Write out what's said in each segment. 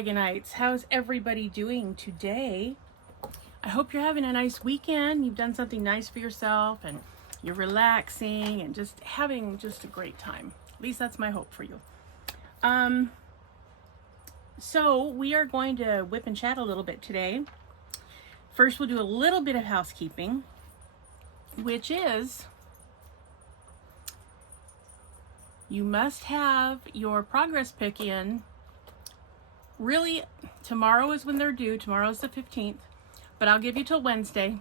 Dragonites. How's everybody doing today? I hope you're having a nice weekend. You've done something nice for yourself and you're relaxing and just having just a great time. At least that's my hope for you. So we are going to whip and chat a little bit today. First, we'll do a little bit of housekeeping, which is you must have your progress pic in. Really, tomorrow is when they're due. Tomorrow's the 15th, but I'll give you till Wednesday.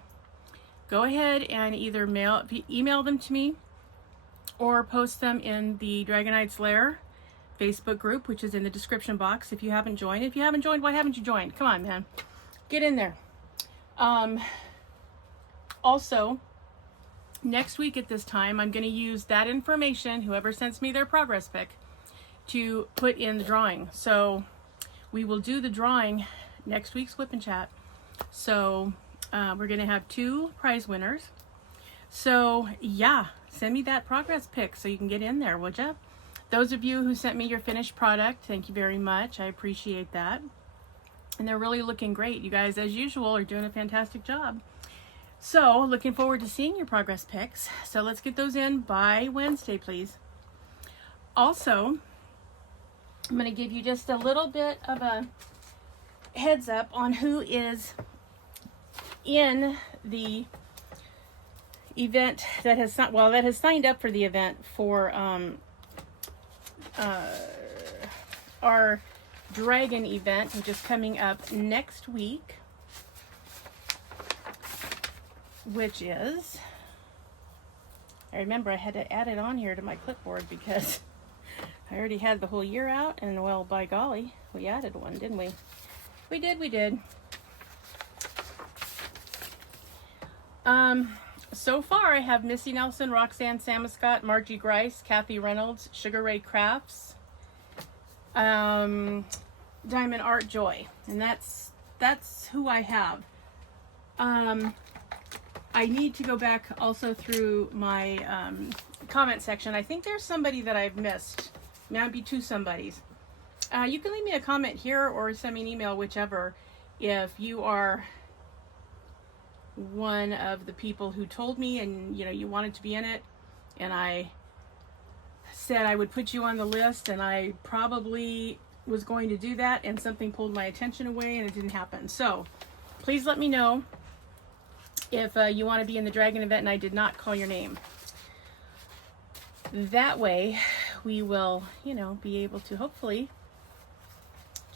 Go ahead and either email them to me or post them in the Dragonites Lair Facebook group, which is in the description box if you haven't joined. If you haven't joined, why haven't you joined? Come on, man. Get in there. Also, next week at this time, I'm going to use that information, whoever sends me their progress pic, to put in the drawing. So we will do the drawing next week's Whip and Chat. So we're going to have 2 prize winners. So yeah, send me that progress pic so you can get in there, would ya? Those of you who sent me your finished product, thank you very much. I appreciate that. And they're really looking great. You guys, as usual, are doing a fantastic job. So looking forward to seeing your progress pics. So let's get those in by Wednesday, please. Also, I'm going to give you just a little bit of a heads up on who is in the event that has signed up for the event for our dragon event, which is coming up next week, which is, I remember I had to add it on here to my clipboard because I already had the whole year out, and well, by golly, we added one, didn't we? We did. So far I have Missy Nelson, Roxanne Samuscott, Margie Grice, Kathy Reynolds, Sugar Ray Crafts, Diamond Art Joy, and that's who I have. I need to go back also through my comment section. I think there's somebody that I've missed. Maybe 2 somebodies. You can leave me a comment here or send me an email, whichever, if you are one of the people who told me and you wanted to be in it, and I said I would put you on the list, and I probably was going to do that, and something pulled my attention away and it didn't happen. So please let me know if you want to be in the dragon event and I did not call your name. That way we will be able to hopefully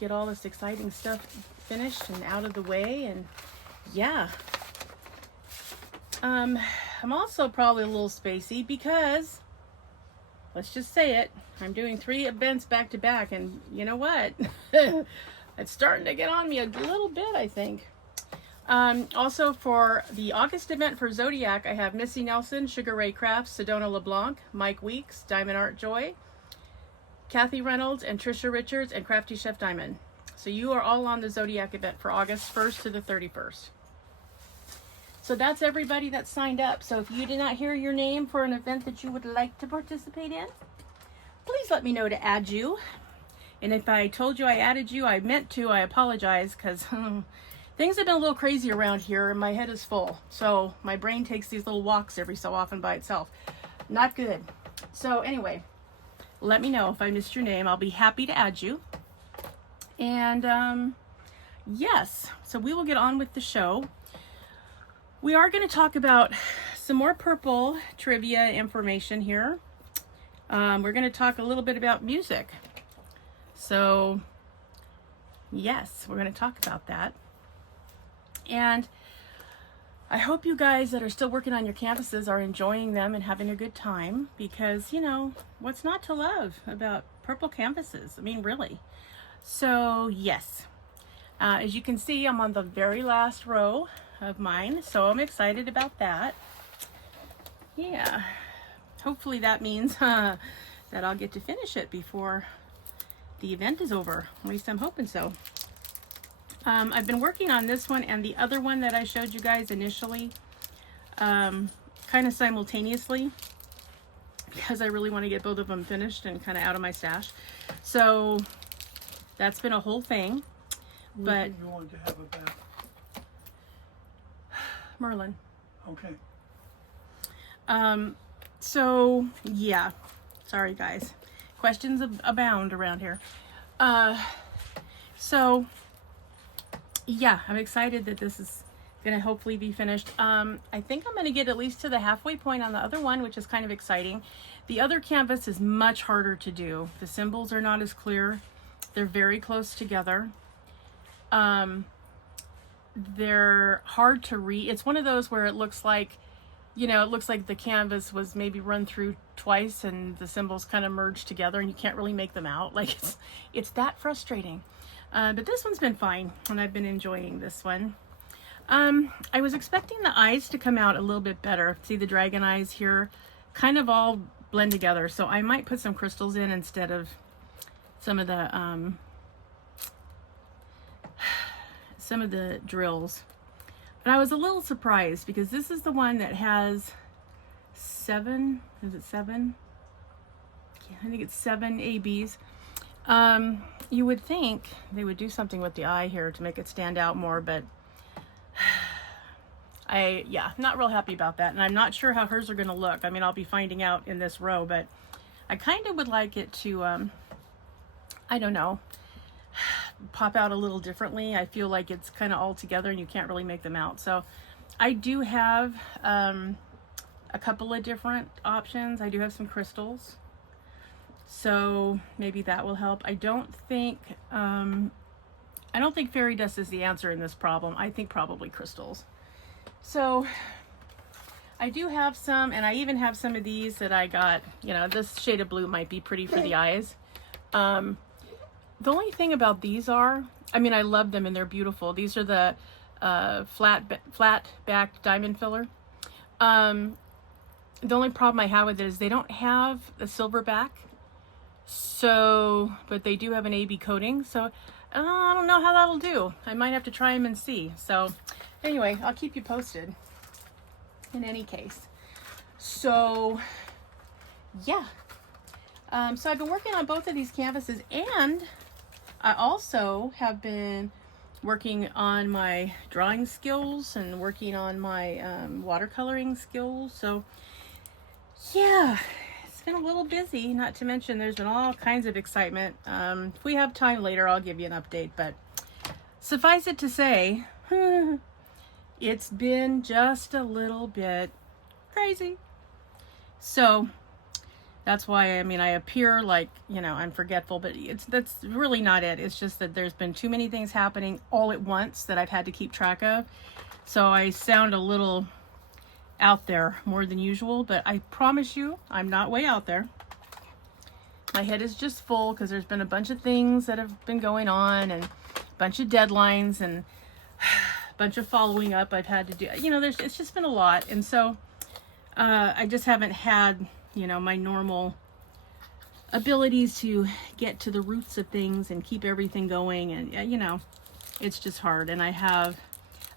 get all this exciting stuff finished and out of the way. And yeah, I'm also probably a little spacey because, let's just say it, I'm doing 3 events back to back, and you know what? It's starting to get on me a little bit, I think. Also for the August event for Zodiac, I have Missy Nelson, Sugar Ray Crafts, Sedona LeBlanc, Mike Weeks, Diamond Art Joy, Kathy Reynolds, and Trisha Richards, and Crafty Chef Diamond. So you are all on the Zodiac event for August 1st to the 31st. So that's everybody that's signed up. So if you did not hear your name for an event that you would like to participate in, please let me know to add you. And if I told you I added you, I meant to. I apologize, because things have been a little crazy around here and my head is full. So my brain takes these little walks every so often by itself. Not good. So anyway, let me know if I missed your name. I'll be happy to add you. And yes, so we will get on with the show. We are going to talk about some more purple trivia information here. We're going to talk a little bit about music. So yes, we're going to talk about that. And I hope you guys that are still working on your campuses are enjoying them and having a good time, because what's not to love about purple canvases? I mean, really. So yes, as you can see, I'm on the very last row of mine, so I'm excited about that. Yeah, hopefully that means that I'll get to finish it before the event is over. At least I'm hoping so. I've been working on this one and the other one that I showed you guys initially, kind of simultaneously, because I really want to get both of them finished and kind of out of my stash. So that's been a whole thing. But you want to have a bath? Merlin. Okay. So yeah, sorry guys, questions abound around here. So yeah, I'm excited that this is gonna hopefully be finished. I think I'm gonna get at least to the halfway point on the other one, which is kind of exciting. The other canvas is much harder to do. The symbols are not as clear. They're very close together. They're hard to read. It's one of those where it looks like, you know, it looks like the canvas was maybe run through twice and the symbols kind of merged together and you can't really make them out. Like it's that frustrating. But this one's been fine and I've been enjoying this one. I was expecting the eyes to come out a little bit better. See the dragon eyes here kind of all blend together. So I might put some crystals in instead of some of the drills. But I was a little surprised because this is the one that has 7, is it 7? I think it's 7 ABs. You would think they would do something with the eye here to make it stand out more, but yeah, not real happy about that. And I'm not sure how hers are going to look. I mean, I'll be finding out in this row, but I kind of would like it to, I don't know, pop out a little differently. I feel like it's kind of all together and you can't really make them out. So I do have a couple of different options. I do have some crystals, so maybe that will help. I don't think fairy dust is the answer in this problem. I think probably crystals. So I do have some, and I even have some of these that I got. You know, this shade of blue might be pretty for the eyes. The only thing about these are, I mean, I love them and they're beautiful. These are the flat back diamond filler. The only problem I have with it is they don't have a silver back. So, but they do have an AB coating. So I don't know how that'll do. I might have to try them and see. So anyway, I'll keep you posted in any case. So yeah. So I've been working on both of these canvases, and I also have been working on my drawing skills and working on my watercoloring skills. So yeah, it's been a little busy, not to mention there's been all kinds of excitement. If we have time later, I'll give you an update, but suffice it to say, it's been just a little bit crazy. So that's why, I mean, I appear like, you know, I'm forgetful, but that's really not it. It's just that there's been too many things happening all at once that I've had to keep track of. So I sound a little out there more than usual, but I promise you I'm not way out there. My head is just full because there's been a bunch of things that have been going on and a bunch of deadlines and a bunch of following up I've had to do. You know, it's just been a lot. And so I just haven't had, you know, my normal abilities to get to the roots of things and keep everything going. And, you know, it's just hard. And I have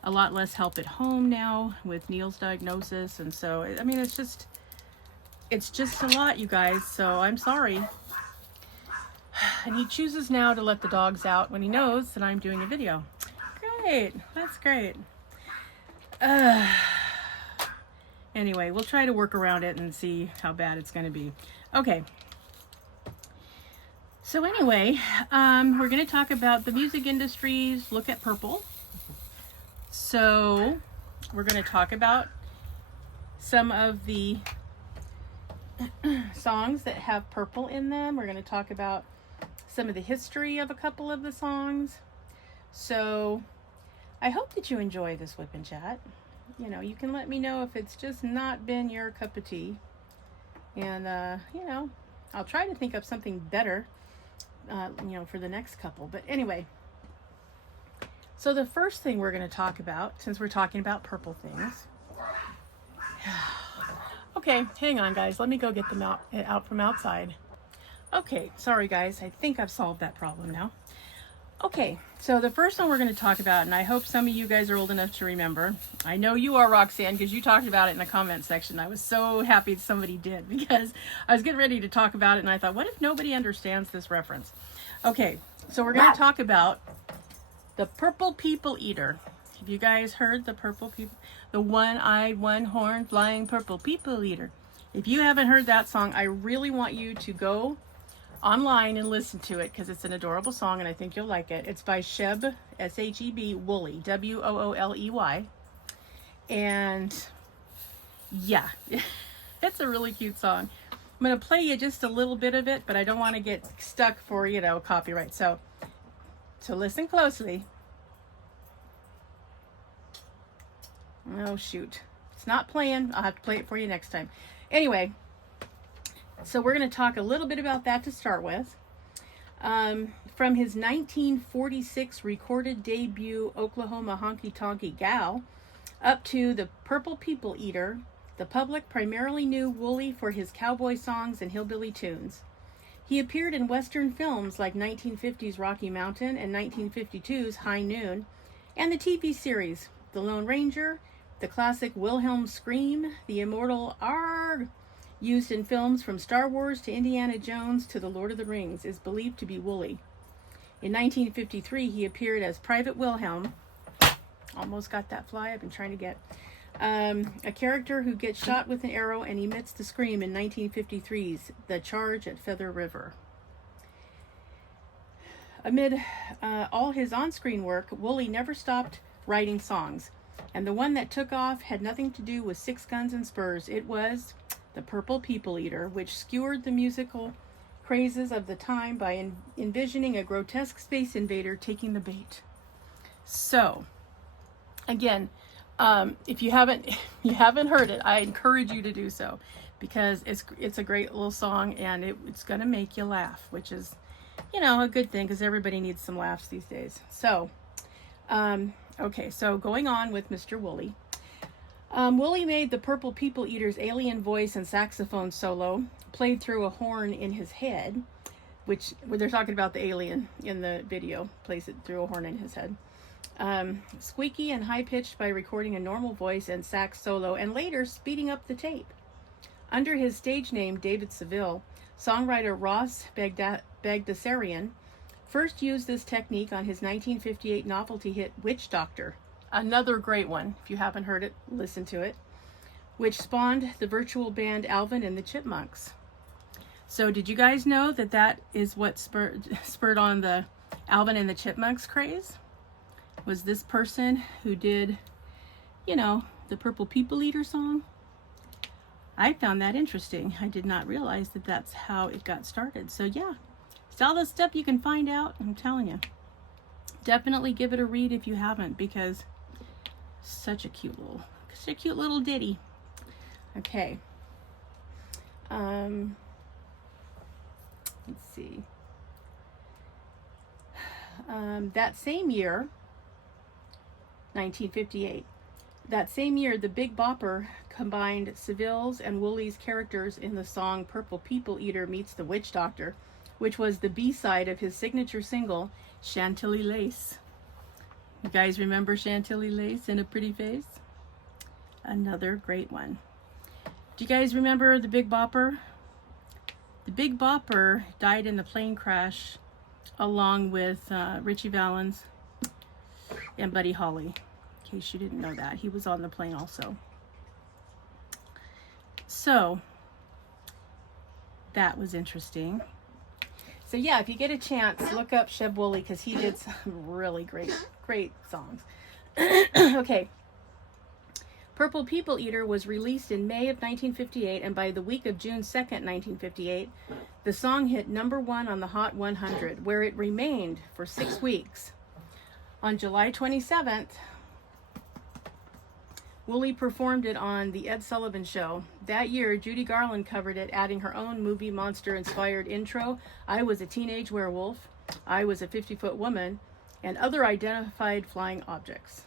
a lot less help at home now with Neil's diagnosis. And so, I mean, it's just a lot, you guys. So I'm sorry. And he chooses now to let the dogs out when he knows that I'm doing a video. Great. That's great. Anyway, we'll try to work around it and see how bad it's going to be. Okay. So anyway, we're going to talk about the music industry's look at purple. So we're going to talk about some of the songs that have purple in them. We're going to talk about some of the history of a couple of the songs. So I hope that you enjoy this WIP and Chat. You know, you can let me know if it's just not been your cup of tea. And, you know, I'll try to think of something better, you know, for the next couple. But anyway, so the first thing we're going to talk about, since we're talking about purple things. Okay, hang on, guys. Let me go get them out from outside. Okay, sorry, guys. I think I've solved that problem now. Okay, so the first one we're going to talk about, and I hope some of you guys are old enough to remember. I know you are, Roxanne, because you talked about it in the comment section. I was so happy that somebody did, because I was getting ready to talk about it, and I thought, what if nobody understands this reference? Okay, so we're going to talk about The Purple People Eater. Have you guys heard the Purple People? The one-eyed, one-horned, flying Purple People Eater. If you haven't heard that song, I really want you to go online and listen to it because it's an adorable song and I think you'll like it. It's by Sheb, S-H-E-B, Wooley, W-O-O-L-E-Y. And yeah, it's a really cute song. I'm going to play you just a little bit of it, but I don't want to get stuck for, you know, copyright. So listen closely. Oh, shoot. It's not playing. I'll have to play it for you next time. Anyway, so we're going to talk a little bit about that to start with. From his 1946 recorded debut, Oklahoma Honky Tonky Gal, up to the Purple People Eater, the public primarily knew Wooley for his cowboy songs and hillbilly tunes. He appeared in Western films like 1950's Rocky Mountain and 1952's High Noon, and the TV series The Lone Ranger, the classic Wilhelm scream, the immortal Arg, used in films from Star Wars to Indiana Jones to The Lord of the Rings, is believed to be Wooley. In 1953, he appeared as Private Wilhelm. Almost got that fly I've been trying to get. A character who gets shot with an arrow and emits the scream in 1953's The Charge at Feather River. Amid all his on-screen work, Wooley never stopped writing songs. And the one that took off had nothing to do with Six Guns and Spurs. It was The Purple People Eater, which skewered the musical crazes of the time by envisioning a grotesque space invader taking the bait. So, again, if you haven't heard it, I encourage you to do so because it's a great little song and it's going to make you laugh, which is, you know, a good thing because everybody needs some laughs these days. So, okay, so going on with Mr. Wooley. Wooley made the Purple People Eater's alien voice and saxophone solo played through a horn in his head, which they're talking about the alien in the video, plays it through a horn in his head. Squeaky and high-pitched by recording a normal voice and sax solo and later speeding up the tape. Under his stage name David Seville, songwriter Ross Bagdasarian first used this technique on his 1958 novelty hit Witch Doctor, another great one. If you haven't heard it, listen to it, which spawned the virtual band Alvin and the Chipmunks. So did you guys know that that is what spurred on the Alvin and the Chipmunks craze? Was this person who did, you know, the Purple People Eater song? I found that interesting. I did not realize that that's how it got started. So yeah, it's all the stuff you can find out. I'm telling you. Definitely give it a read if you haven't because such a cute little ditty. Okay. Let's see. That same year, 1958. That same year, the Big Bopper combined Seville's and Wooley's characters in the song Purple People Eater Meets the Witch Doctor, which was the B-side of his signature single, Chantilly Lace. You guys remember Chantilly Lace in a Pretty Face? Another great one. Do you guys remember the Big Bopper? The Big Bopper died in the plane crash along with Richie Valens and Buddy Holly. In case you didn't know that, he was on the plane also. So that was interesting. So yeah, if you get a chance, look up Sheb Wooley because he did some really great songs. Okay. Purple People Eater was released in May of 1958, and by the week of June 2nd, 1958, the song hit #1 on the Hot 100, where it remained for 6 weeks. On July 27th, Wooley performed it on The Ed Sullivan Show. That year, Judy Garland covered it, adding her own movie monster-inspired intro, I Was a Teenage Werewolf, I Was a 50-Foot Woman, and other unidentified flying objects.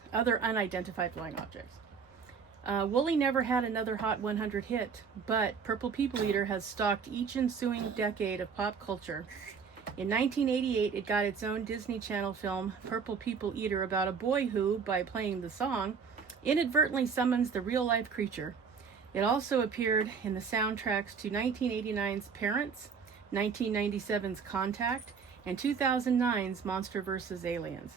Wooley never had another Hot 100 hit, but Purple People Eater has stalked each ensuing decade of pop culture. In 1988, it got its own Disney Channel film, Purple People Eater, about a boy who, by playing the song, inadvertently summons the real-life creature. It also appeared in the soundtracks to 1989's Parents, 1997's Contact, and 2009's Monster vs. Aliens.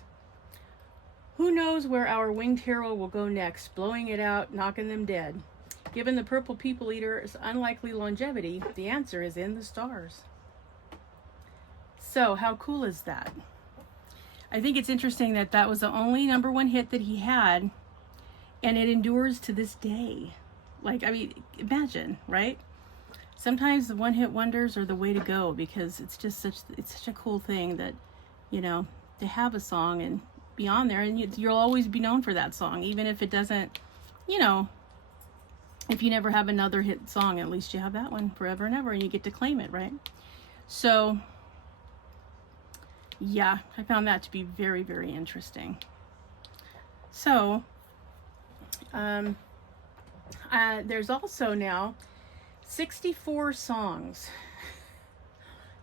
Who knows where our winged hero will go next, blowing it out, knocking them dead? Given the purple people eater's unlikely longevity, the answer is in the stars. So how cool is that? I think it's interesting that that was the only #1 hit that he had, and it endures to this day. Like, I mean, imagine, right? Sometimes the one-hit wonders are the way to go, because it's just such a cool thing that, you know, to have a song and be on there, and you'll always be known for that song, even if it doesn't, you know, if you never have another hit song, at least you have that one forever and ever, and you get to claim it, right? So yeah, I found that to be very, very interesting. So there's also now 64 songs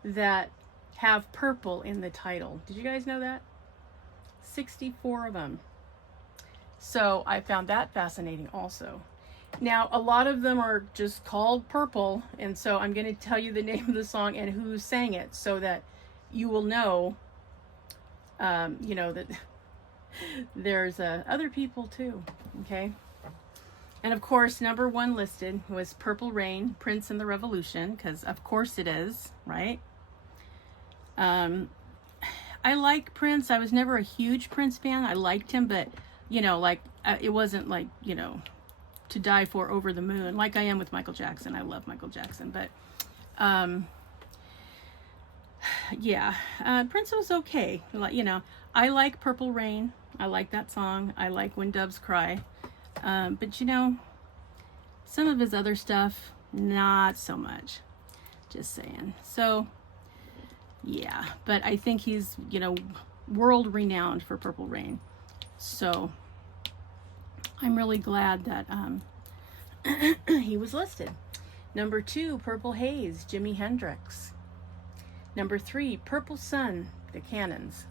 that have purple in the title. Did you guys know that? 64 of them. So I found that fascinating also. Now, a lot of them are just called Purple, and so I'm going to tell you the name of the song and who sang it, so that you will know, you know, that there's other people too, okay? And of course, #1 listed was Purple Rain, Prince and the Revolution, because of course it is, right? I like Prince. I was never a huge Prince fan. I liked him, but, you know, like, it wasn't like, you know, to die for, over the moon, like I am with Michael Jackson. I love Michael Jackson, but yeah, Prince was okay. You know, I like Purple Rain. I like that song. I like When Doves Cry. But you know, some of his other stuff, not so much. Just saying. So yeah, but I think he's, you know, world renowned for Purple Rain. So I'm really glad that he was listed. #2, Purple Haze, Jimi Hendrix. #3, Purple Sun, the Cannons.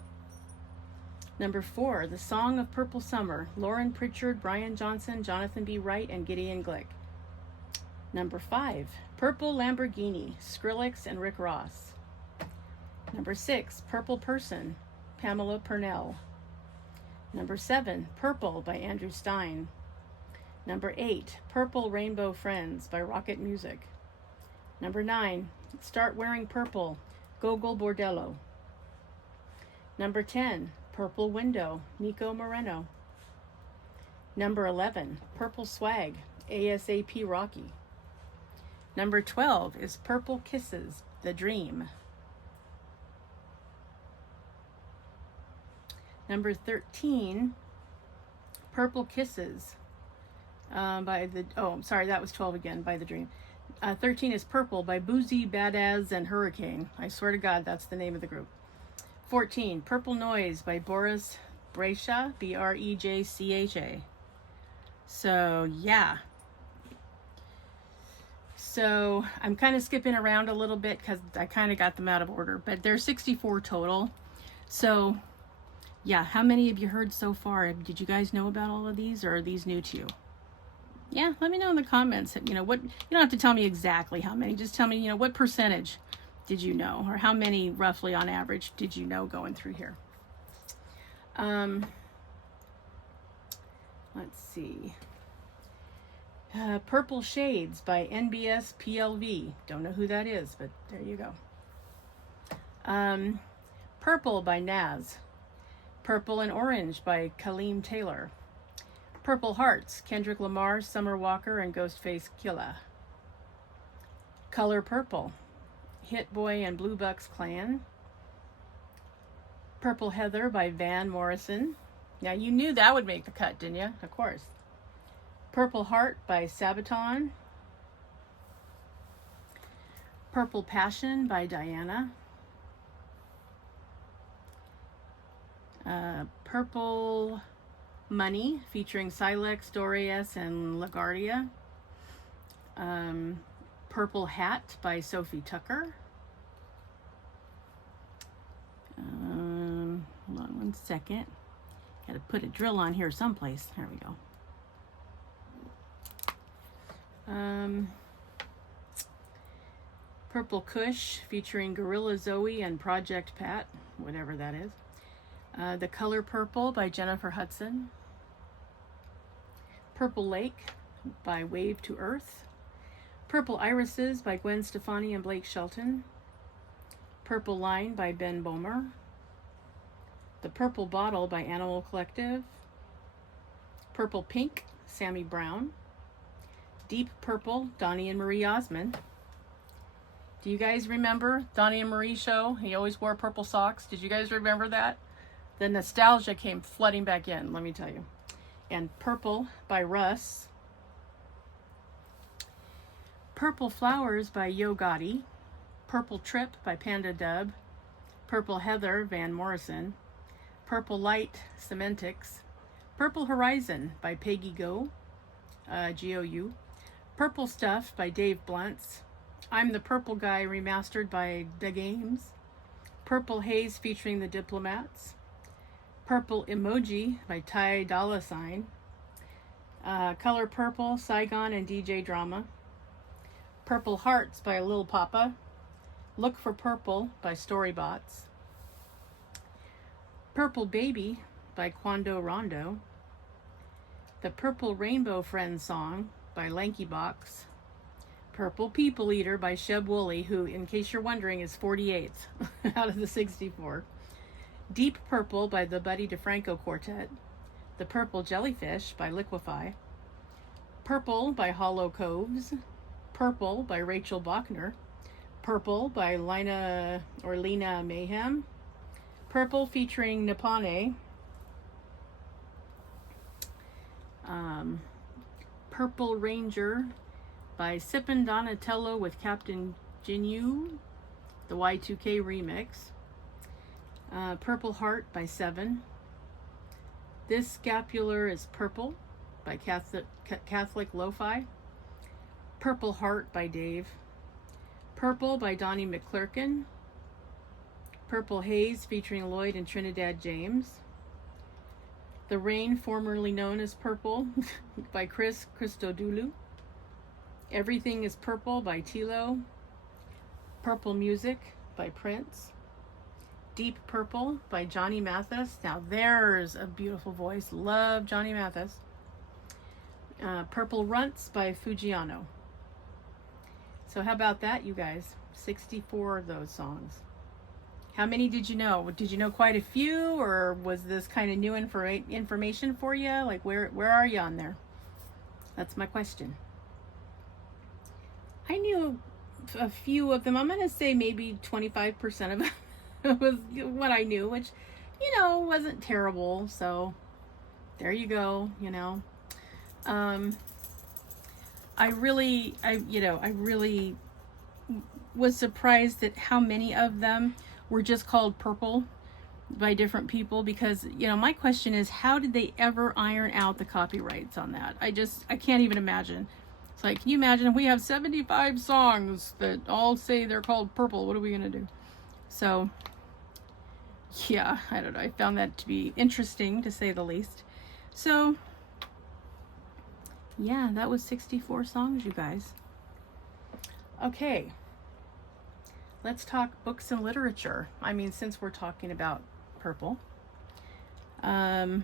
#4, The Song of Purple Summer, Lauren Pritchard, Brian Johnson, Jonathan B. Wright, and Gideon Glick. #5, Purple Lamborghini, Skrillex and Rick Ross. #6, Purple Person, Pamela Purnell. #7, Purple by Andrew Stein. #8, Purple Rainbow Friends by Rocket Music. #9, Start Wearing Purple, Gogol Bordello. #10, Purple Window, Nico Moreno. #11, Purple Swag, ASAP Rocky. #12 is Purple Kisses, The Dream. #13, Purple Kisses by the, oh, I'm sorry, that was 12 again, by The Dream. 13 is Purple by Boozy, Badass, and Hurricane. I swear to God, that's the name of the group. 14, Purple Noise by Boris Brejcha, Brejcha. So, yeah. So, I'm kind of skipping around a little bit because I kind of got them out of order. But there's 64 total. So, yeah, how many have you heard so far? Did you guys know about all of these, or are these new to you? Yeah, let me know in the comments. You know, what, you don't have to tell me exactly how many. Just tell me, you know, what percentage did you know, or how many roughly on average did you know going through here. Let's see. Purple Shades by NBS PLV. Don't know who that is, but there you go. Purple by Naz. Purple and Orange by Kaleem Taylor. Purple Hearts, Kendrick Lamar, Summer Walker, and Ghostface Killah. Color Purple, Hit Boy and Blue Bucks Clan. Purple Heather by Van Morrison. Now you knew that would make the cut, didn't you? Of course. Purple Heart by Sabaton. Purple Passion by Diana. Purple Money featuring Silex, Dorias, and LaGuardia. Purple Hat by Sophie Tucker. Hold on one second. Got to put a drill on here someplace. There we go. Purple Kush featuring Gorilla Zoe and Project Pat, whatever that is. The Color Purple by Jennifer Hudson. Purple Lake by Wave to Earth. Purple Irises by Gwen Stefani and Blake Shelton. Purple Line by Ben Bomer. The Purple Bottle by Animal Collective. Purple Pink, Sammy Brown. Deep Purple, Donnie and Marie Osmond. Do you guys remember Donnie and Marie's show? He always wore purple socks. Did you guys remember that? The nostalgia came flooding back in, let me tell you. And Purple by Russ. Purple Flowers by Yo Gotti. Purple Trip by Panda Dub. Purple Heather, Van Morrison. Purple Light, Semantics. Purple Horizon by Peggy Go, G-O-U. Purple Stuff by Dave Bluntz. I'm the Purple Guy remastered by The Games. Purple Haze featuring the Diplomats. Purple Emoji by Ty Dolla $ign. Color Purple, Saigon and DJ Drama. Purple Hearts by Lil Papa. Look for Purple by Storybots. Purple Baby by Quando Rondo. The Purple Rainbow Friend Song by Lanky Box. Purple People Eater by Sheb Woolley, who, in case you're wondering, is 48th out of the 64. Deep Purple by the Buddy DeFranco Quartet. The Purple Jellyfish by Liquefy. Purple by Hollow Coves. Purple by Rachel Bachner. Purple by Lena Mayhem. Purple featuring Nippone. Purple Ranger by Sippin' Donatello with Captain Ginyu, the Y2K remix. Purple Heart by Seven. This Scapular is Purple by Catholic Lo-Fi. Purple Heart by Dave. Purple by Donnie McClurkin. Purple Haze featuring Lloyd and Trinidad James. The Rain, formerly known as Purple, by Chris Christodoulou. Everything is Purple by Tilo. Purple Music by Prince. Deep Purple by Johnny Mathis. Now there's a beautiful voice. Love Johnny Mathis. Purple Runts by Fujiano. So how about that, you guys? 64 of those songs. How many did you know? Did you know quite a few, or was this kind of new information for you? Like, where are you on there? That's my question. I knew a few of them. I'm going to say maybe 25% of it was what I knew, which, you know, wasn't terrible. So there you go, you know. I really was surprised at how many of them were just called Purple by different people, because, you know, my question is, how did they ever iron out the copyrights on that? I can't even imagine. It's like, can you imagine if we have 75 songs that all say they're called Purple? What are we going to do? So, yeah, I don't know. I found that to be interesting, to say the least. So, yeah, that was 64 songs, you guys. Okay. Let's talk books and literature. I mean, since we're talking about Purple. I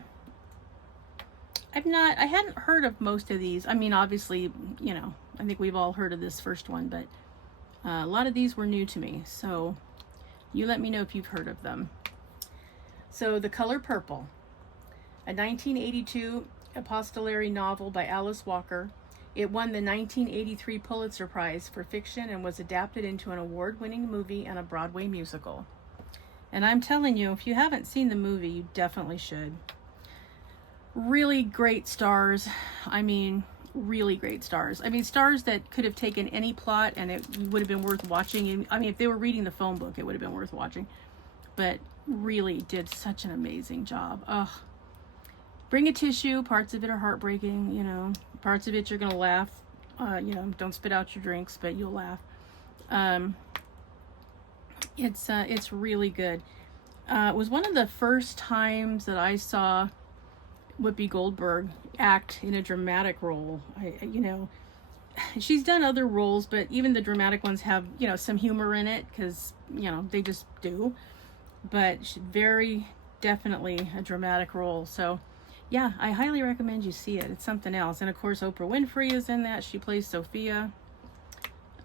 hadn't heard of most of these. I mean, obviously, you know, I think we've all heard of this first one, but a lot of these were new to me. So you let me know if you've heard of them. So The Color Purple, a 1982 epistolary novel by Alice Walker. It won the 1983 Pulitzer Prize for fiction and was adapted into an award-winning movie and a Broadway musical. And I'm telling you, if you haven't seen the movie, you definitely should. Really great stars. I mean, really great stars. I mean, stars that could have taken any plot and it would have been worth watching. I mean, if they were reading the phone book, it would have been worth watching. But really did such an amazing job. Ugh. Bring a tissue. Parts of it are heartbreaking, you know. Parts of it you're going to laugh. You know, don't spit out your drinks, but you'll laugh. It's really good. It was one of the first times that I saw Whoopi Goldberg act in a dramatic role. You know, she's done other roles, but even the dramatic ones have, you know, some humor in it, because, you know, they just do. But she's very, definitely a dramatic role. So yeah, I highly recommend you see it. It's something else. And of course, Oprah Winfrey is in that. She plays Sophia.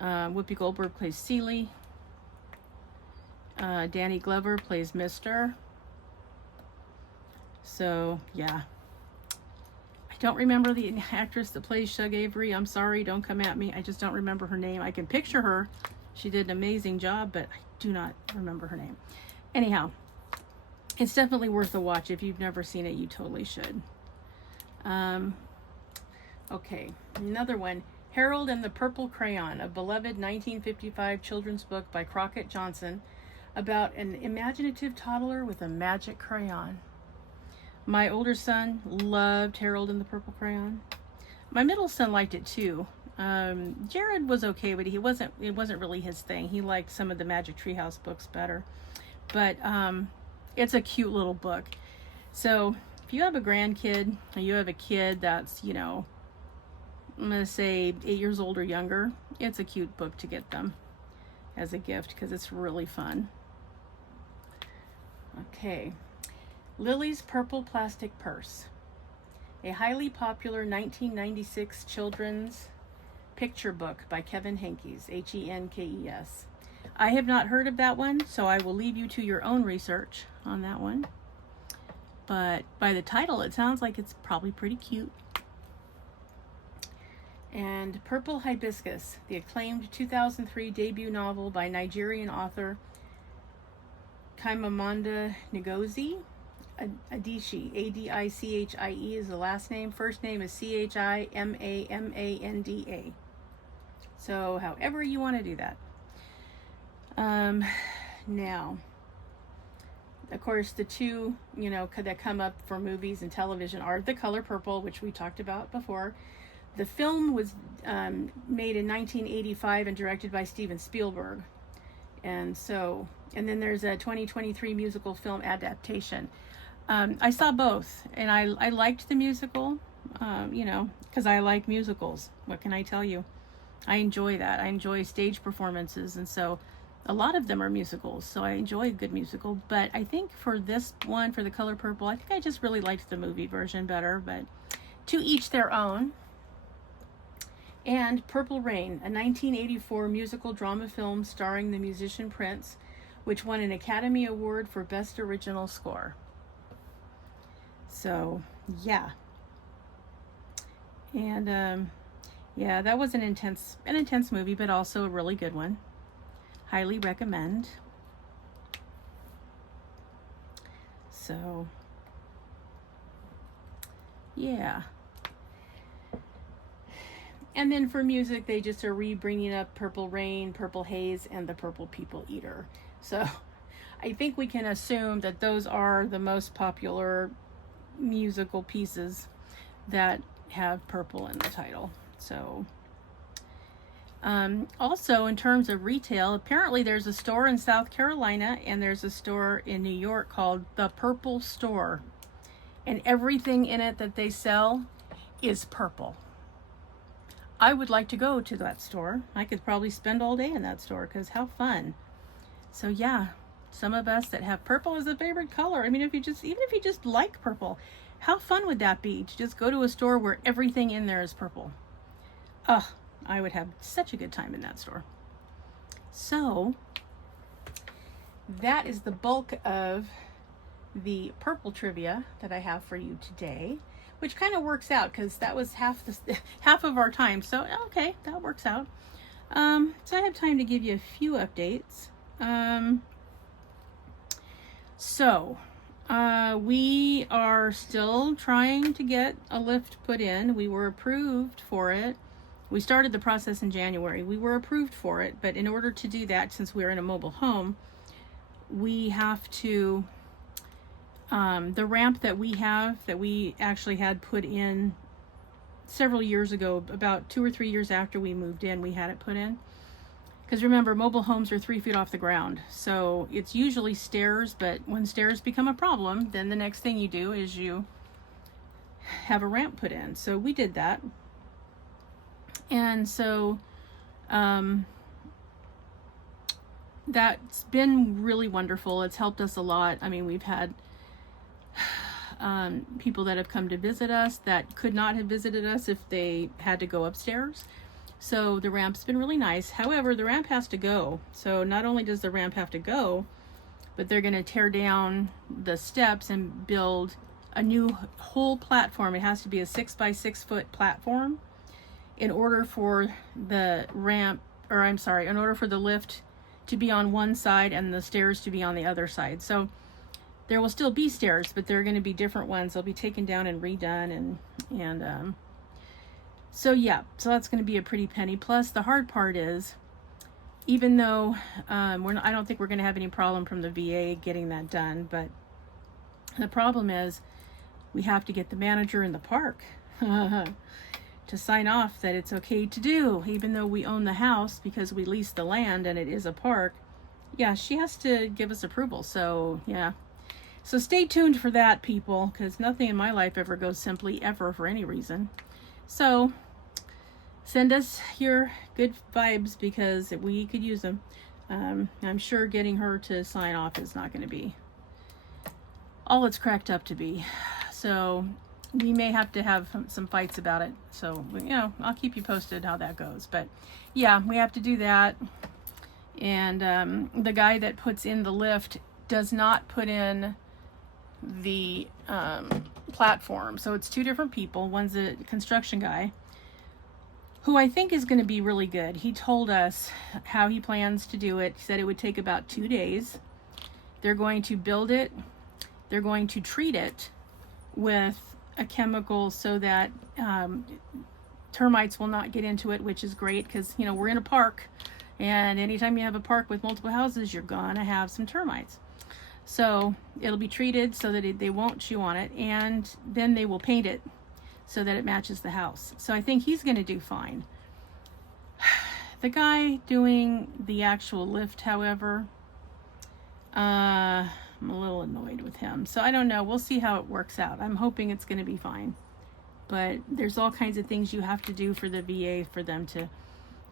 Whoopi Goldberg plays Celie. Danny Glover plays Mr. So yeah, I don't remember the actress that plays Shug Avery. I'm sorry, don't come at me. I just don't remember her name. I can picture her. She did an amazing job, but I do not remember her name. Anyhow, it's definitely worth a watch. If you've never seen it, you totally should. Okay, another one. Harold and the Purple Crayon, a beloved 1955 children's book by Crockett Johnson about an imaginative toddler with a magic crayon. My older son loved Harold and the Purple Crayon. My middle son liked it too. Jared was okay, but it wasn't really his thing. He liked some of the Magic Treehouse books better. But it's a cute little book. So if you have a grandkid, or you have a kid that's, you know, I'm going to say 8 years old or younger, it's a cute book to get them as a gift because it's really fun. Okay. Lily's Purple Plastic Purse, a highly popular 1996 children's picture book by Kevin Henkes, Henkes. I have not heard of that one, so I will leave you to your own research on that one. But by the title, it sounds like it's probably pretty cute. And Purple Hibiscus, the acclaimed 2003 debut novel by Nigerian author Chimamanda Ngozi Adichie. Adichie is the last name. First name is Chimamanda. So however you want to do that. Now, of course, the two, you know, that come up for movies and television are The Color Purple, which we talked about before. The film was made in 1985 and directed by Steven Spielberg. And then there's a 2023 musical film adaptation. I saw both, and I liked the musical, you know, because I like musicals. What can I tell you? I enjoy that. I enjoy stage performances, and so a lot of them are musicals, so I enjoy a good musical. But I think for this one, for The Color Purple, I think I just really liked the movie version better, but to each their own. And Purple Rain, a 1984 musical drama film starring the musician Prince, which won an Academy Award for Best Original Score. So, yeah. And, yeah, that was an intense movie, but also a really good one. Highly recommend. So, yeah. And then for music, they just are bringing up Purple Rain, Purple Haze, and The Purple People Eater. So I think we can assume that those are the most popular musical pieces that have purple in the title. So also in terms of retail, apparently there's a store in South Carolina and there's a store in New York called The Purple Store. And everything in it that they sell is purple. I would like to go to that store. I could probably spend all day in that store because how fun. So yeah, some of us that have purple as a favorite color. I mean, even if you just like purple, how fun would that be to just go to a store where everything in there is purple? Ugh, I would have such a good time in that store. So that is the bulk of the purple trivia that I have for you today, which kind of works out because that was half of our time. So okay, that works out. So I have time to give you a few updates. We are still trying to get a lift put in. We were approved for it. We started the process in January. We were approved for it, but in order to do that, since we're in a mobile home, we have to, the ramp that we actually had put in several years ago, about 2 or 3 years after we moved in, we had it put in. Because remember, mobile homes are 3 feet off the ground. So it's usually stairs, but when stairs become a problem, then the next thing you do is you have a ramp put in. So we did that. And so that's been really wonderful. It's helped us a lot. I mean, we've had people that have come to visit us that could not have visited us if they had to go upstairs. So the ramp's been really nice. However, the ramp has to go. So not only does the ramp have to go, but they're going to tear down the steps and build a new whole platform. It has to be a 6 by 6 foot platform in order for the ramp, or I'm sorry, in order for the lift to be on one side and the stairs to be on the other side. So there will still be stairs, but they're going to be different ones. They'll be taken down and redone, and so yeah, so that's going to be a pretty penny. Plus, the hard part is, even though I don't think we're going to have any problem from the VA getting that done, but the problem is we have to get the manager in the park to sign off that it's okay to do, even though we own the house because we lease the land and it is a park. Yeah, she has to give us approval. So yeah, so stay tuned for that, people, because nothing in my life ever goes simply ever for any reason. So send us your good vibes because we could use them. I'm sure getting her to sign off is not going to be all it's cracked up to be. So we may have to have some fights about it. So, you know, I'll keep you posted how that goes. But yeah, we have to do that. And the guy that puts in the lift does not put in the platform. So it's two different people. One's a construction guy who I think is going to be really good. He told us how he plans to do it. He said it would take about 2 days. They're going to build it. They're going to treat it with a chemical so that termites will not get into it, which is great because, you know, we're in a park, and anytime you have a park with multiple houses, you're gonna have some termites. So it'll be treated so that they won't chew on it, and then they will paint it so that it matches the house. So I think he's gonna do fine. The guy doing the actual lift, however, I'm a little annoyed with him. So I don't know. We'll see how it works out. I'm hoping it's going to be fine. But there's all kinds of things you have to do for the VA for them to,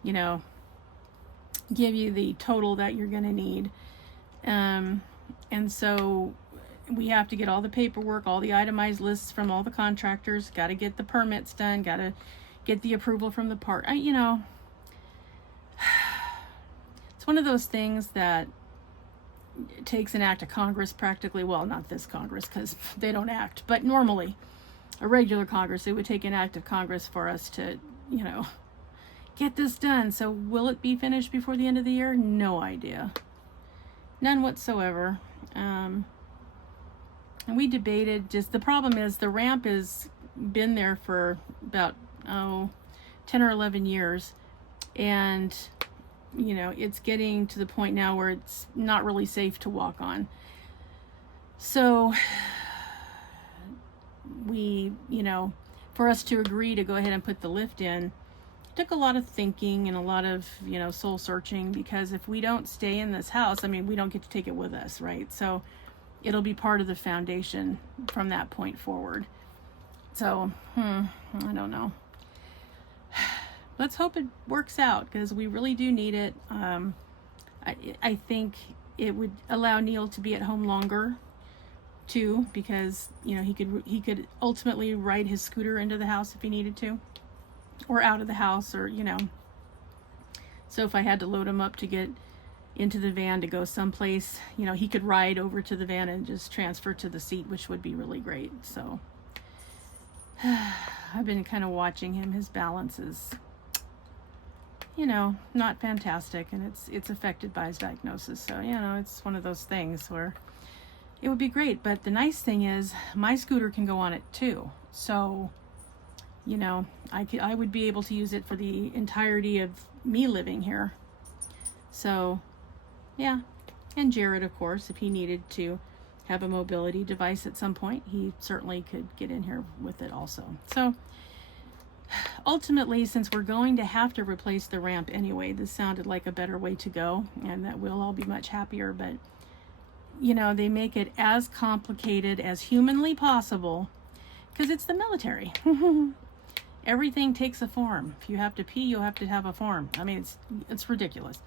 you know, give you the total that you're going to need. And so we have to get all the paperwork, all the itemized lists from all the contractors. Got to get the permits done. Got to get the approval from the park. You know, it's one of those things that it takes an act of Congress practically. Well, not this Congress because they don't act, but normally a regular Congress, it would take an act of Congress for us to, you know, get this done. So will it be finished before the end of the year? No idea. None whatsoever. And we debated, just the problem is the ramp has been there for about 10 or 11 years, and you know, it's getting to the point now where it's not really safe to walk on. So we, you know, for us to agree to go ahead and put the lift in, it took a lot of thinking and a lot of, you know, soul searching, because if we don't stay in this house, I mean, we don't get to take it with us, right? So it'll be part of the foundation from that point forward. So, I don't know. Let's hope it works out because we really do need it. I think it would allow Neil to be at home longer too, because, you know, he could ultimately ride his scooter into the house if he needed to, or out of the house, or, you know. So if I had to load him up to get into the van to go someplace, you know, he could ride over to the van and just transfer to the seat, which would be really great. So I've been kind of watching him. His balance is, you know, not fantastic, and it's affected by his diagnosis. So, you know, it's one of those things where it would be great. But the nice thing is my scooter can go on it too. So, you know, I would be able to use it for the entirety of me living here. So, yeah. And Jared, of course, if he needed to have a mobility device at some point, he certainly could get in here with it also. So, ultimately, since we're going to have to replace the ramp anyway, this sounded like a better way to go, and that we'll all be much happier. But, you know, they make it as complicated as humanly possible because it's the military. Everything takes a form. If you have to pee, you'll have to have a form. I mean, it's ridiculous.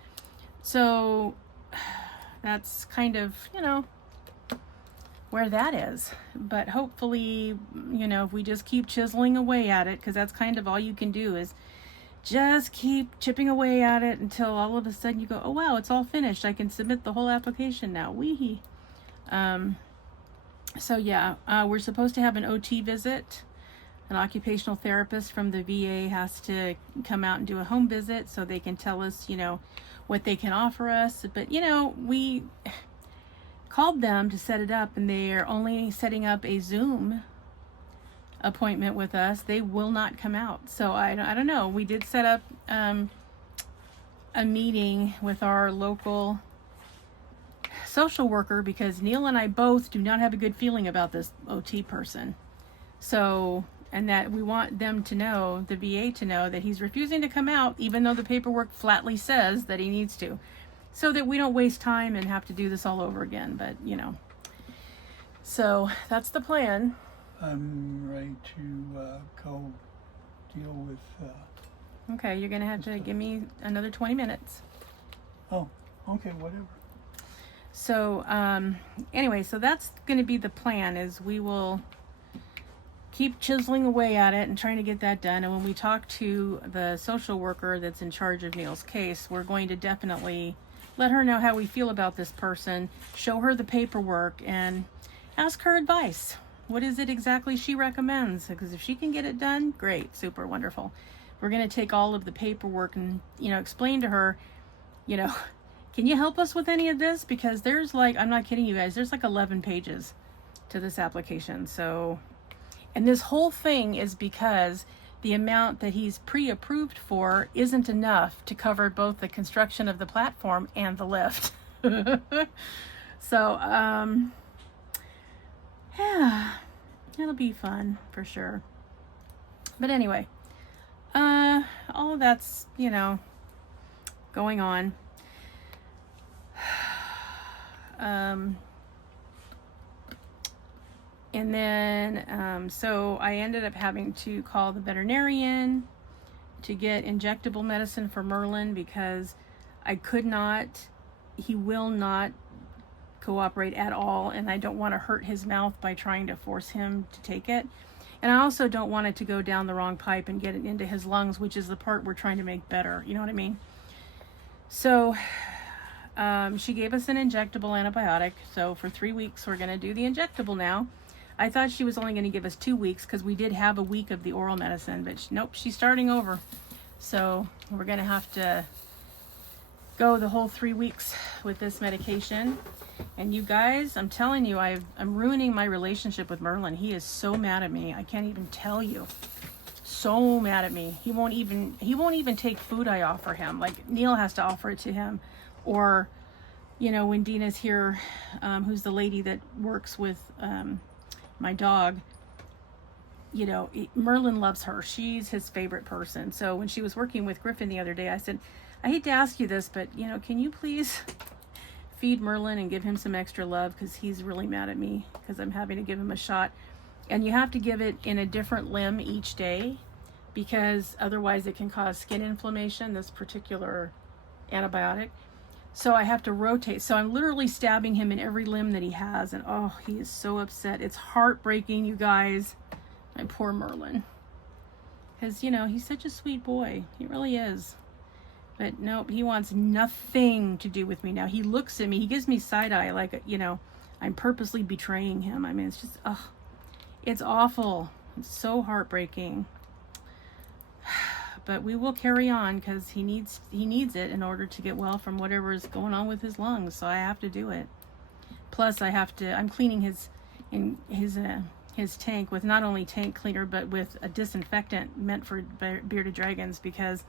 So that's kind of, you know, where that is. But hopefully, you know, if we just keep chiseling away at it, because that's kind of all you can do, is just keep chipping away at it until all of a sudden you go, oh wow, it's all finished. I can submit the whole application now. Wee. So yeah, we're supposed to have an OT visit. An occupational therapist from the VA has to come out and do a home visit so they can tell us, you know, what they can offer us. But, you know, we called them to set it up, and they are only setting up a Zoom appointment with us. They will not come out. So I don't know. We did set up a meeting with our local social worker because Neil and I both do not have a good feeling about this OT person. So, and that we want them to know, the VA to know, that he's refusing to come out even though the paperwork flatly says that he needs to, so that we don't waste time and have to do this all over again. But, you know, so that's the plan. I'm ready to go deal with... Okay, you're going to have to give me another 20 minutes. Oh, okay, whatever. So, anyway, so that's going to be the plan, is we will keep chiseling away at it and trying to get that done. And when we talk to the social worker that's in charge of Neil's case, we're going to definitely let her know how we feel about this person, show her the paperwork, and ask her advice. What is it exactly she recommends? Because if she can get it done, great, super, wonderful. We're going to take all of the paperwork and, you know, explain to her, you know, can you help us with any of this? Because there's like, I'm not kidding you guys, there's like 11 pages to this application. So, and this whole thing is because the amount that he's pre-approved for isn't enough to cover both the construction of the platform and the lift. So, yeah, it'll be fun for sure. But anyway, all of that's, you know, going on. And then, so I ended up having to call the veterinarian to get injectable medicine for Merlin because I could not, he will not cooperate at all, and I don't want to hurt his mouth by trying to force him to take it. And I also don't want it to go down the wrong pipe and get it into his lungs, which is the part we're trying to make better. You know what I mean? So, she gave us an injectable antibiotic. So for 3 weeks, we're going to do the injectable now. I thought she was only going to give us 2 weeks because we did have a week of the oral medicine, but nope, she's starting over. So we're going to have to go the whole 3 weeks with this medication. And you guys, I'm telling you, I'm ruining my relationship with Merlin. He is so mad at me. I can't even tell you. So mad at me. He won't even take food I offer him. Like Neil has to offer it to him. Or, you know, when Dina's here, who's the lady that works with my dog, you know, Merlin loves her. She's his favorite person. So when she was working with Griffin the other day, I said, I hate to ask you this, but, you know, can you please feed Merlin and give him some extra love, because he's really mad at me because I'm having to give him a shot. And you have to give it in a different limb each day, because otherwise it can cause skin inflammation, this particular antibiotic. So I have to rotate. So I'm literally stabbing him in every limb that he has. And oh, he is so upset. It's heartbreaking, you guys. My poor Merlin. Because, you know, he's such a sweet boy. He really is. But nope, he wants nothing to do with me now. He looks at me. He gives me side eye like, you know, I'm purposely betraying him. I mean, it's just, oh, it's awful. It's so heartbreaking. But we will carry on because he needs it in order to get well from whatever is going on with his lungs. So I have to do it. Plus, I'm cleaning his tank with not only tank cleaner but with a disinfectant meant for bearded dragons, because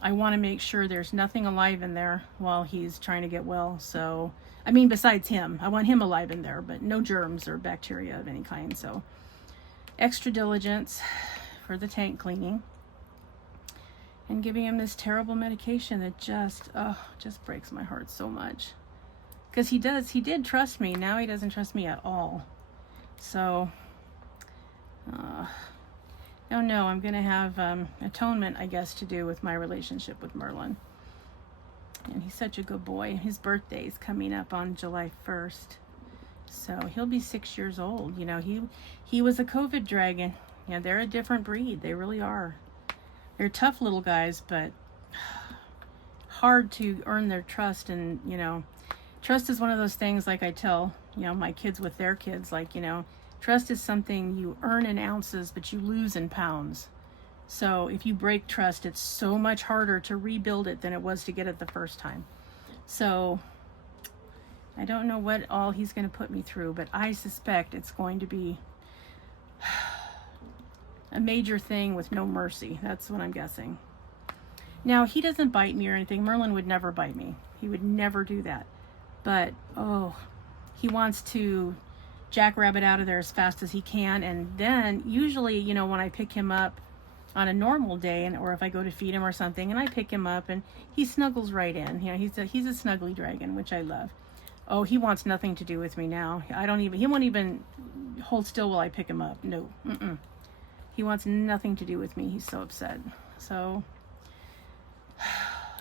I want to make sure there's nothing alive in there while he's trying to get well. So, I mean, besides him, I want him alive in there, but no germs or bacteria of any kind. So, extra diligence for the tank cleaning. And giving him this terrible medication that just breaks my heart so much. Because he did trust me. Now he doesn't trust me at all. So, no, I'm going to have atonement, I guess, to do with my relationship with Merlin. And he's such a good boy. His birthday is coming up on July 1st. So he'll be 6 years old. You know, he was a COVID dragon. Yeah, they're a different breed. They really are. They're tough little guys, but hard to earn their trust. And, you know, trust is one of those things, like I tell, you know, my kids with their kids, like, you know, trust is something you earn in ounces, but you lose in pounds. So if you break trust, it's so much harder to rebuild it than it was to get it the first time. So I don't know what all he's going to put me through, but I suspect it's going to be a major thing with no mercy. That's what I'm guessing. Now, he doesn't bite me or anything. Merlin would never bite me. He would never do that. But, oh, he wants to jackrabbit out of there as fast as he can. And then, usually, you know, when I pick him up on a normal day, and or if I go to feed him or something, and I pick him up, and he snuggles right in. You know, he's a snuggly dragon, which I love. Oh, he wants nothing to do with me now. He won't even hold still while I pick him up. No, He wants nothing to do with me. He's so upset. So,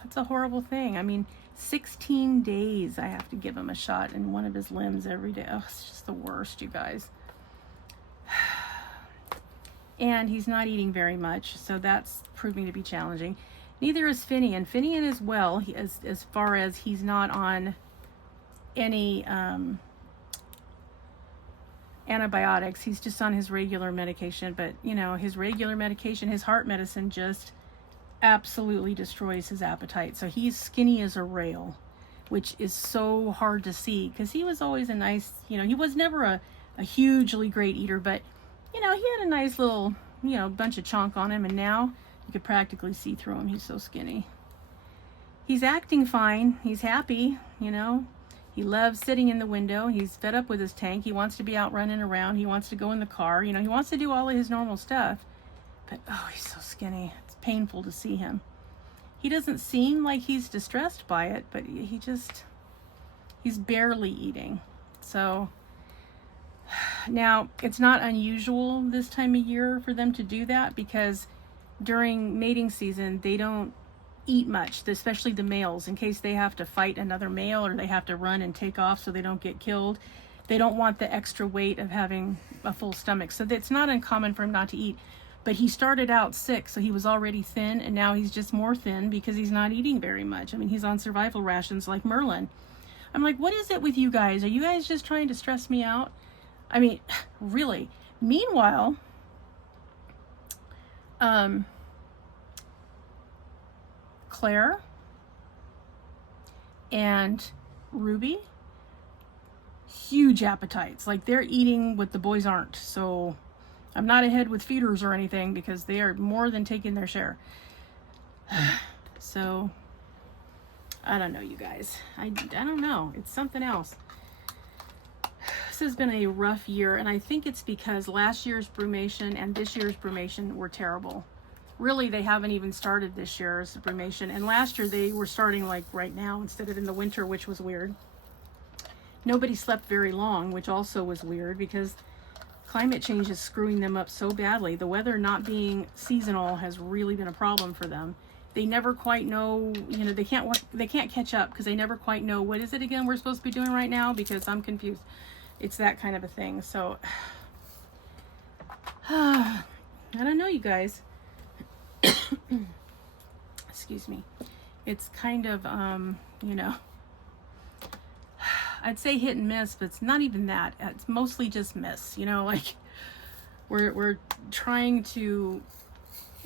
it's a horrible thing. I mean, 16 days I have to give him a shot in one of his limbs every day. Oh, it's just the worst, you guys. And he's not eating very much, so that's proving to be challenging. Neither is Finian. Finian is well, as far as he's not on any antibiotics. He's just on his regular medication, but you know, his regular medication, his heart medicine, just absolutely destroys his appetite. So he's skinny as a rail, which is so hard to see, because he was always a nice, you know, he was never a hugely great eater, but you know, he had a nice little, you know, bunch of chonk on him, and now you could practically see through him. He's so skinny. He's acting fine. He's happy, you know. He loves sitting in the window. He's fed up with his tank. He wants to be out running around. He wants to go in the car. You know, he wants to do all of his normal stuff. But, oh, he's so skinny. It's painful to see him. He doesn't seem like he's distressed by it, but he's barely eating. So, now, it's not unusual this time of year for them to do that, because during mating season, they don't eat much, especially the males, in case they have to fight another male or they have to run and take off so they don't get killed. They don't want the extra weight of having a full stomach. So it's not uncommon for him not to eat. But he started out sick, so he was already thin, and now he's just more thin because he's not eating very much. I mean, he's on survival rations like Merlin. I'm like, what is it with you guys? Are you guys just trying to stress me out? I mean, really. Meanwhile, Claire and Ruby, huge appetites. Like, they're eating what the boys aren't. So I'm not ahead with feeders or anything, because they are more than taking their share. So I don't know, you guys. I don't know. It's something else. This has been a rough year, and I think it's because last year's brumation and this year's brumation were terrible. Really, they haven't even started this year's brumation, and last year they were starting like right now instead of in the winter, which was weird. Nobody slept very long, which also was weird, because climate change is screwing them up so badly. The weather not being seasonal has really been a problem for them. They never quite know, you know, they can't catch up, because they never quite know, what is it again we're supposed to be doing right now, because I'm confused. It's that kind of a thing. So I don't know, you guys. Excuse me. It's kind of you know, I'd say hit and miss, but it's not even that. It's mostly just miss, you know, like we're trying to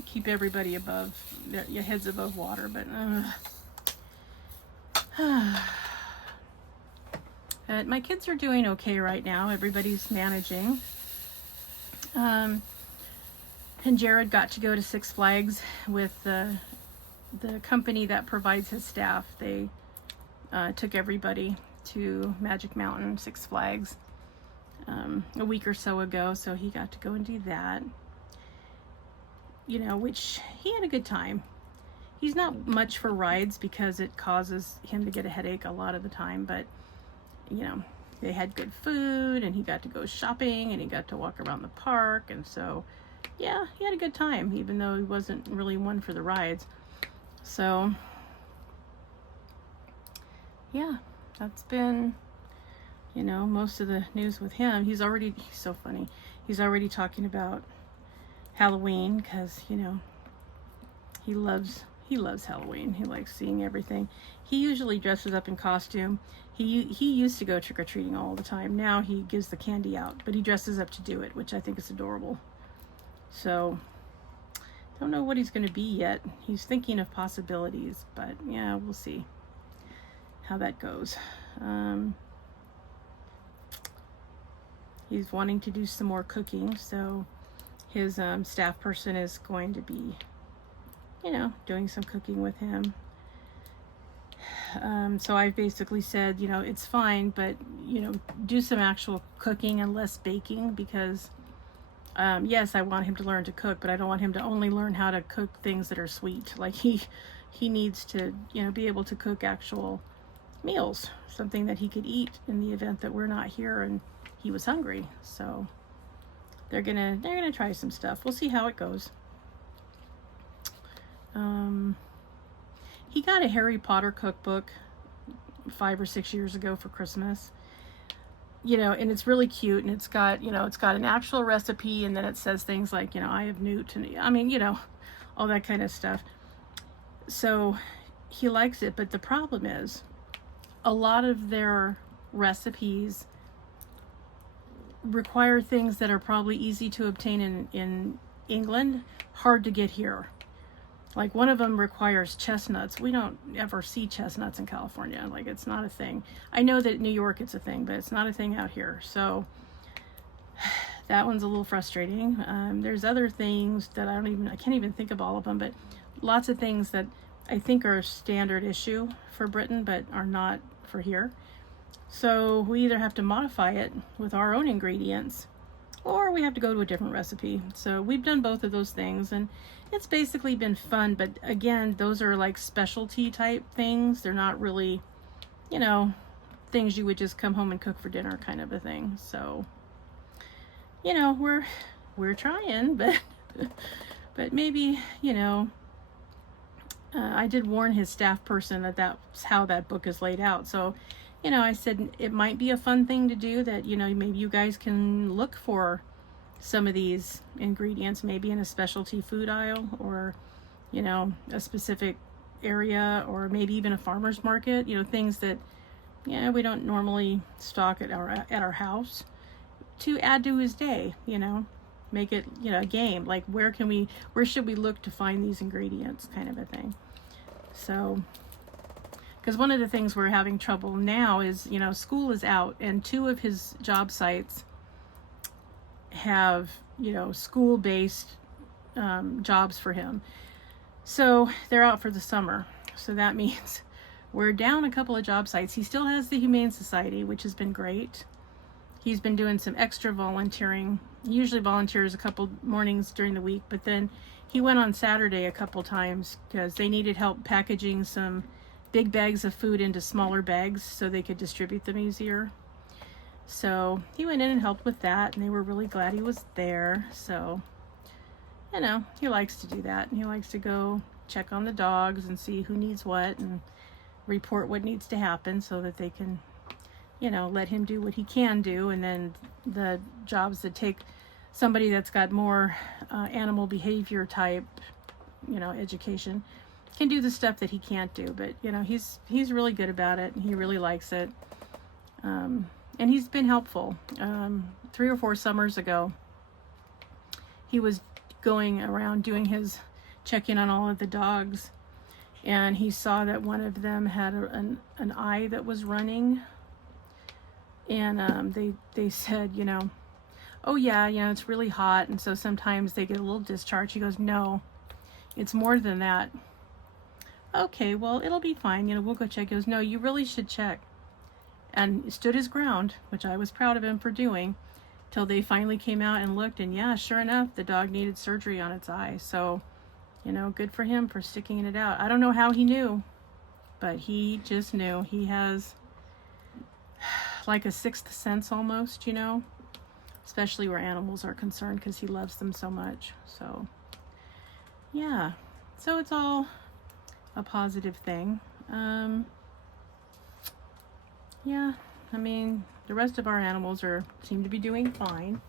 keep everybody above, your heads above water, but my kids are doing okay right now. Everybody's managing. And Jared got to go to Six Flags with the company that provides his staff. They took everybody to Magic Mountain, Six Flags, a week or so ago, so he got to go and do that. You know, which he had a good time. He's not much for rides because it causes him to get a headache a lot of the time, but you know, they had good food, and he got to go shopping, and he got to walk around the park, and so yeah, he had a good time, even though he wasn't really one for the rides. So yeah, that's been You know, most of the news with him, he's so funny. He's already talking about Halloween because, you know, he loves Halloween. He likes seeing everything. He usually dresses up in costume. He used to go trick-or-treating all the time. Now he gives the candy out, but he dresses up to do it, which I think is adorable. So, don't know what he's going to be yet. He's thinking of possibilities, but yeah, we'll see how that goes. He's wanting to do some more cooking, so his staff person is going to be, you know, doing some cooking with him. So I basically said, you know, it's fine, but, you know, do some actual cooking and less baking because, yes, I want him to learn to cook, but I don't want him to only learn how to cook things that are sweet. Like he needs to, you know, be able to cook actual meals, something that he could eat in the event that we're not here and he was hungry. So they're gonna try some stuff. We'll see how it goes. He got a Harry Potter cookbook 5 or 6 years ago for Christmas. You know, and it's really cute, and it's got, you know, it's got an actual recipe, and then it says things like, you know, I have Newt, and I mean, you know, all that kind of stuff. So he likes it, but the problem is a lot of their recipes require things that are probably easy to obtain in England, hard to get here. Like one of them requires chestnuts. We don't ever see chestnuts in California. Like it's not a thing. I know that in New York it's a thing, but it's not a thing out here. So that one's a little frustrating. There's other things that I can't even think of all of them, but lots of things that I think are a standard issue for Britain, but are not for here. So we either have to modify it with our own ingredients, or we have to go to a different recipe. So we've done both of those things, and it's basically been fun. But again, those are like specialty type things. They're not really, you know, things you would just come home and cook for dinner kind of a thing. So, you know, we're trying, but but maybe, you know, I did warn his staff person that that's how that book is laid out. So, you know, I said it might be a fun thing to do, that, you know, maybe you guys can look for some of these ingredients, maybe in a specialty food aisle, or, you know, a specific area, or maybe even a farmer's market, you know, things that, yeah, we don't normally stock at our house, to add to his day, you know, make it, you know, a game, like where should we look to find these ingredients, kind of a thing. So, because one of the things we're having trouble now is, you know, school is out, and 2 of his job sites have, you know, school-based jobs for him. So they're out for the summer. So that means we're down a couple of job sites. He still has the Humane Society, which has been great. He's been doing some extra volunteering. He usually volunteers a couple mornings during the week, but then he went on Saturday a couple times because they needed help packaging some big bags of food into smaller bags so they could distribute them easier. So he went in and helped with that, and they were really glad he was there. So, you know, he likes to do that, and he likes to go check on the dogs and see who needs what and report what needs to happen so that they can, you know, let him do what he can do. And then the jobs that take somebody that's got more animal behavior type, you know, education, can do the stuff that he can't do. But, you know, he's really good about it, and he really likes it. And he's been helpful. 3 or 4 summers ago, he was going around doing his checking on all of the dogs, and he saw that one of them had an eye that was running, and they said, you know, oh yeah, you know, it's really hot, and so sometimes they get a little discharge. He goes, no, it's more than that. Okay, well, it'll be fine, you know, we'll go check. He goes, no, you really should check. And stood his ground, which I was proud of him for doing, till they finally came out and looked, and yeah, sure enough, the dog needed surgery on its eye. So, you know, good for him for sticking it out. I don't know how he knew, but he just knew. He has like a sixth sense almost, you know, especially where animals are concerned, because he loves them so much. So, yeah, so it's all a positive thing. Yeah, I mean, the rest of our animals seem to be doing fine.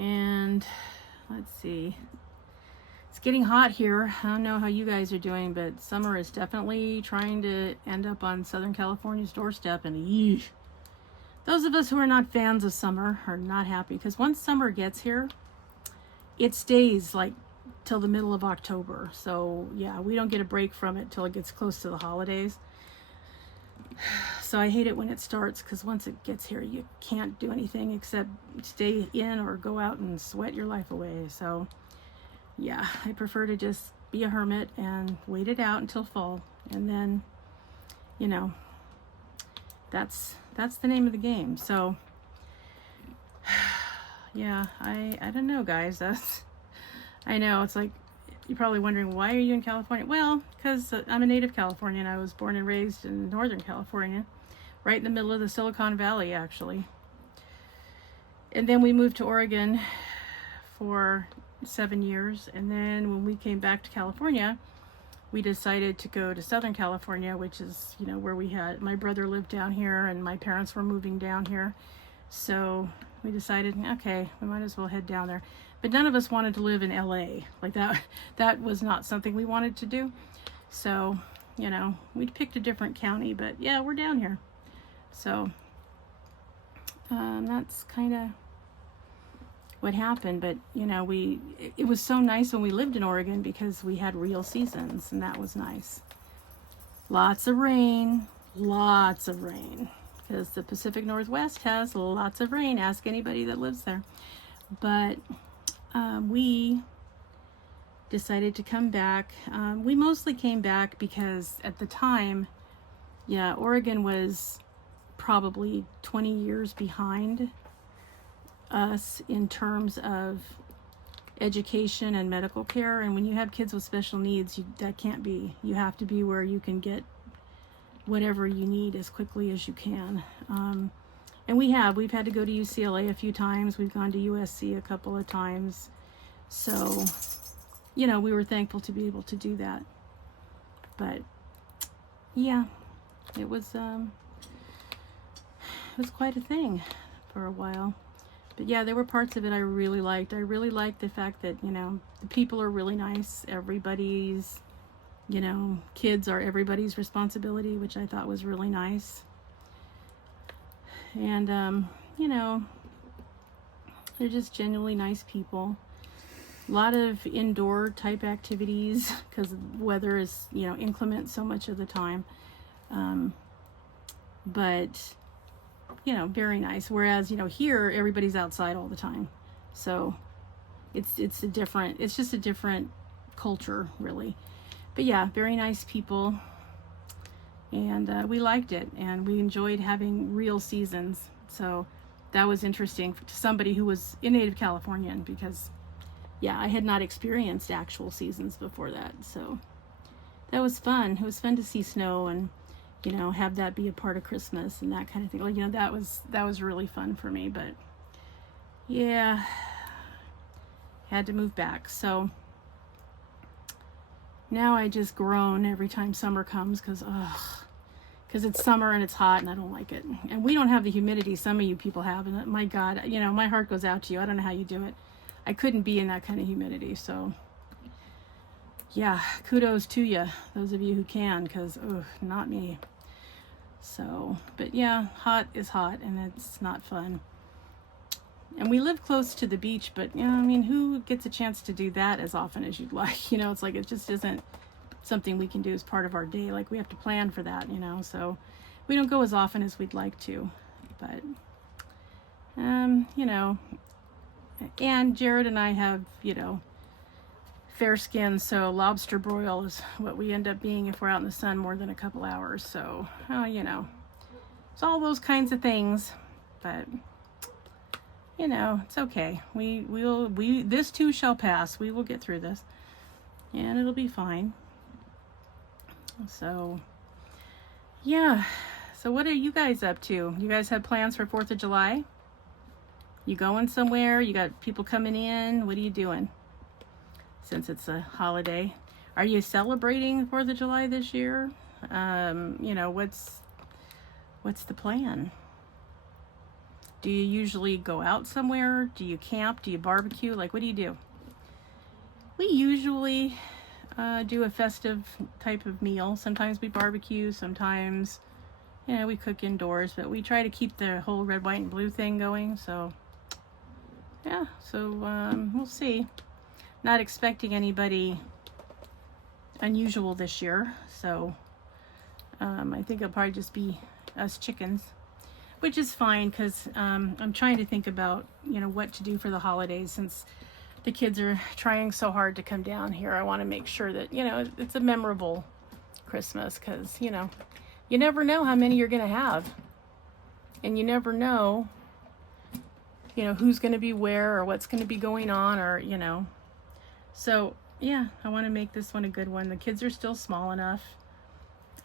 And let's see. It's getting hot here. I don't know how you guys are doing, but summer is definitely trying to end up on Southern California's doorstep, and yeesh. Those of us who are not fans of summer are not happy, because once summer gets here, it stays like till the middle of October. So yeah, we don't get a break from it till it gets close to the holidays. So I hate it when it starts, because once it gets here, you can't do anything except stay in or go out and sweat your life away. So yeah, I prefer to just be a hermit and wait it out until fall. And then, you know, that's the name of the game. So yeah, I don't know, guys. I know, it's like, you're probably wondering, why are you in California? Well, because I'm a native Californian. I was born and raised in Northern California, right in the middle of the Silicon Valley, actually. And then we moved to Oregon for 7 years. And then when we came back to California, we decided to go to Southern California, which is, you know, where my brother lived down here and my parents were moving down here. So we decided, okay, we might as well head down there. But none of us wanted to live in LA. Like that was not something we wanted to do. So, you know, we picked a different county, but yeah, we're down here. So that's kind of what happened. But, you know, it was so nice when we lived in Oregon, because we had real seasons, and that was nice. Lots of rain, because the Pacific Northwest has lots of rain. Ask anybody that lives there. But we decided to come back. We mostly came back because at the time, yeah, Oregon was probably 20 years behind us in terms of education and medical care. And when you have kids with special needs, that can't be. You have to be where you can get whatever you need as quickly as you can. And we've had to go to UCLA a few times. We've gone to USC a couple of times. So, you know, we were thankful to be able to do that. But yeah, it was quite a thing for a while. But yeah, there were parts of it I really liked. I really liked the fact that, you know, the people are really nice. Everybody's, you know, kids are everybody's responsibility, which I thought was really nice. And, you know, they're just genuinely nice people. A lot of indoor type activities, because weather is, you know, inclement so much of the time. But, you know, very nice. Whereas, you know, here everybody's outside all the time. So it's just a different culture, really. But yeah, very nice people. And we liked it, and we enjoyed having real seasons. So that was interesting to somebody who was a native Californian, because yeah, I had not experienced actual seasons before that. So that was fun. It was fun to see snow and, you know, have that be a part of Christmas and that kind of thing. Like, you know, that was really fun for me. But yeah, had to move back. So now I just groan every time summer comes, because it's summer and it's hot and I don't like it. And we don't have the humidity some of you people have. And my God, you know, my heart goes out to you. I don't know how you do it. I couldn't be in that kind of humidity. So yeah, kudos to you, those of you who can, because not me. So, but yeah, hot is hot and it's not fun. And we live close to the beach, but you know, I mean, who gets a chance to do that as often as you'd like? You know, it's like, it just isn't something we can do as part of our day. Like, we have to plan for that, you know, so we don't go as often as we'd like to. But you know, and Jared and I have, you know, fair skin, so lobster broil is what we end up being if we're out in the sun more than a couple hours. So you know, it's all those kinds of things. But you know, it's okay. This too shall pass. We will get through this, and it'll be fine. So yeah, so what are you guys up to? You guys have plans for 4th of July? You going somewhere? You got people coming in? What are you doing, since it's a holiday? Are you celebrating 4th of July this year? You know, what's the plan? Do you usually go out somewhere? Do you camp? Do you barbecue? Like, what do you do? We usually do a festive type of meal. Sometimes we barbecue, sometimes, you know, we cook indoors, but we try to keep the whole red, white, and blue thing going. So, yeah, so we'll see. Not expecting anybody unusual this year, so I think it'll probably just be us chickens, which is fine, because I'm trying to think about, you know, what to do for the holidays, since the kids are trying so hard to come down here. I want to make sure that, you know, it's a memorable Christmas, because, you know, you never know how many you're going to have, and you never know, you know, who's going to be where, or what's going to be going on, or, you know. So yeah, I want to make this one a good one. The kids are still small enough,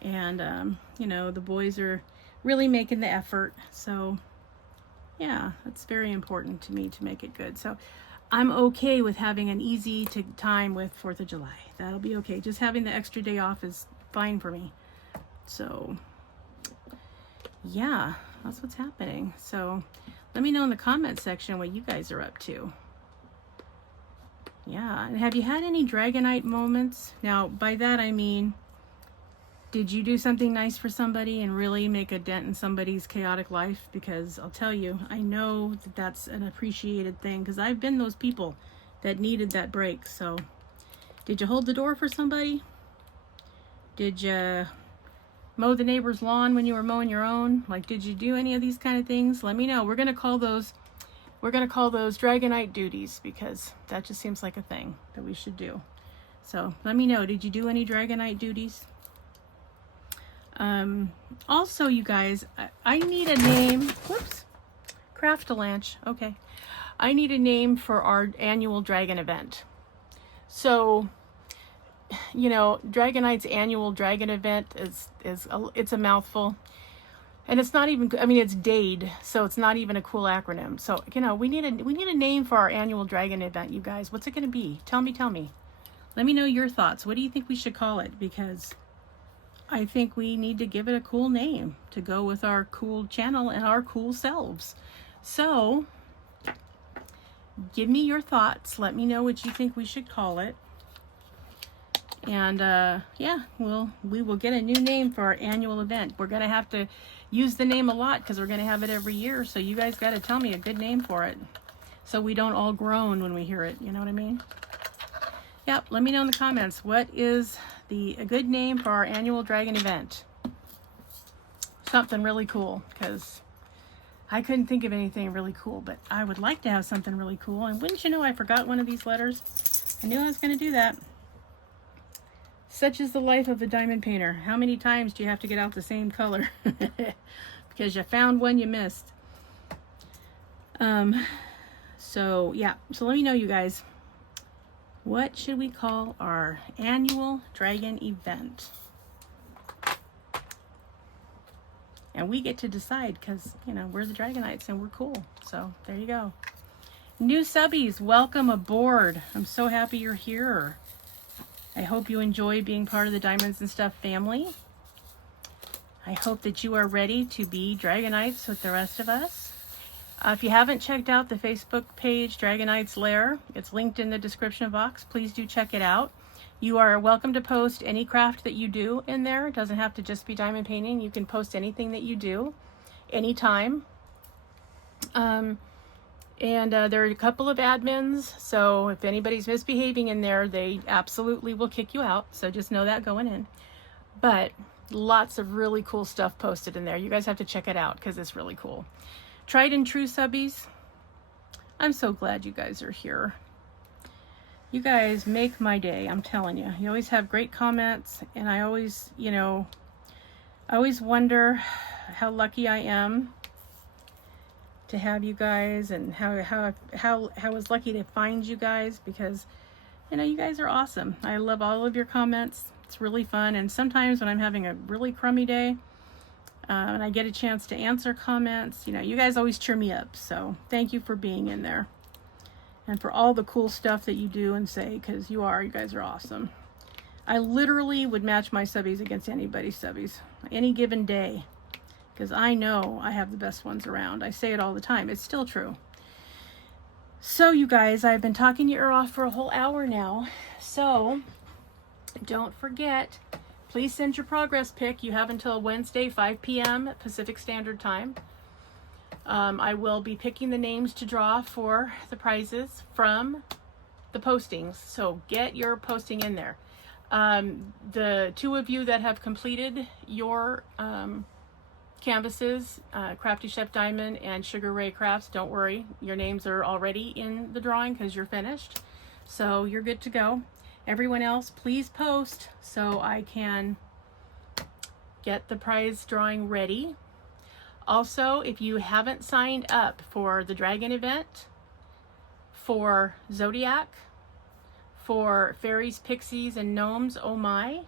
and you know, the boys are really making the effort. So yeah, it's very important to me to make it good. So I'm okay with having an easy time with 4th of July. That'll be okay. Just having the extra day off is fine for me. So yeah, that's what's happening. So let me know in the comment section what you guys are up to. Yeah, and have you had any Dragonite moments? Now, by that I mean, did you do something nice for somebody and really make a dent in somebody's chaotic life? Because I'll tell you, I know that that's an appreciated thing, because I've been those people that needed that break. So, did you hold the door for somebody? Did you mow the neighbor's lawn when you were mowing your own? Like, did you do any of these kind of things? Let me know. We're going to call those Dragonite duties, because that just seems like a thing that we should do. So let me know, did you do any Dragonite duties? Also, you guys, I need a name. Whoops. Craft-a-lanch. Okay. I need a name for our annual dragon event. So, you know, Dragonite's annual dragon event it's a mouthful. And it's not even, I mean, it's DADE, so it's not even a cool acronym. So, you know, we need a name for our annual dragon event, you guys. What's it going to be? Tell me. Let me know your thoughts. What do you think we should call it? Because I think we need to give it a cool name to go with our cool channel and our cool selves. So, give me your thoughts. Let me know what you think we should call it. And yeah, we will get a new name for our annual event. We're going to have to use the name a lot, because we're going to have it every year. So you guys got to tell me a good name for it, so we don't all groan when we hear it. You know what I mean? Yep, let me know in the comments. What is a good name for our annual dragon event? Something really cool, because I couldn't think of anything really cool, but I would like to have something really cool. And wouldn't you know, I forgot one of these letters. I knew I was going to do that. Such is the life of a diamond painter. How many times do you have to get out the same color? Because you found one you missed. So yeah, so let me know, you guys. What should we call our annual dragon event? And we get to decide, because, you know, we're the Dragonites and we're cool. So there you go. New subbies, welcome aboard. I'm so happy you're here. I hope you enjoy being part of the Diamonds and Stuff family. I hope that you are ready to be Dragonites with the rest of us. If you haven't checked out the Facebook page, Dragonites Lair, it's linked in the description box. Please do check it out. You are welcome to post any craft that you do in there. It doesn't have to just be diamond painting. You can post anything that you do anytime. And there are a couple of admins, so if anybody's misbehaving in there, they absolutely will kick you out. So just know that going in. But lots of really cool stuff posted in there. You guys have to check it out, because it's really cool. Tried and true subbies, I'm so glad you guys are here. You guys make my day, I'm telling you. You always have great comments, and I always, you know, I always wonder how lucky I am to have you guys, and how I was lucky to find you guys, because, you know, you guys are awesome. I love all of your comments. It's really fun. And sometimes when I'm having a really crummy day, and I get a chance to answer comments, you know, you guys always cheer me up. So thank you for being in there, and for all the cool stuff that you do and say, because you guys are awesome. I literally would match my subbies against anybody's subbies any given day, because I know I have the best ones around. I say it all the time. It's still true. So you guys, I've been talking your ear off for a whole hour now. So don't forget, please send your progress pic. You have until Wednesday, 5 p.m. Pacific Standard Time. I will be picking the names to draw for the prizes from the postings. So get your posting in there. The two of you that have completed your canvases, Crafty Chef Diamond and Sugar Ray Crafts, don't worry, your names are already in the drawing because you're finished, so you're good to go. Everyone else, please post so I can get the prize drawing ready. Also, if you haven't signed up for the Dragon event, for Zodiac, for Fairies, Pixies, and Gnomes, oh my,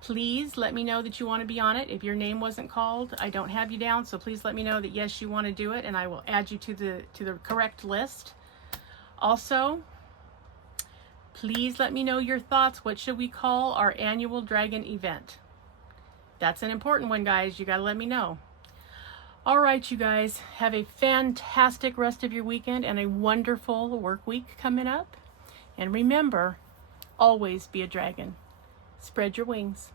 please let me know that you want to be on it. If your name wasn't called, I don't have you down, so please let me know that yes, you want to do it, and I will add you to the correct list. Also, please let me know your thoughts. What should we call our annual Dragon event? That's an important one, guys. You got to let me know. All right, you guys, have a fantastic rest of your weekend and a wonderful work week coming up. And remember, always be a dragon. Spread your wings.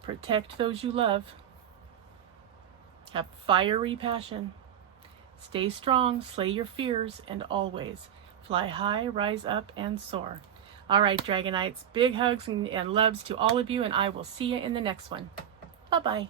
Protect those you love. Have fiery passion. Stay strong, slay your fears, and always fly high, rise up, and soar. All right, Dragonites, big hugs and loves to all of you, and I will see you in the next one. Bye-bye.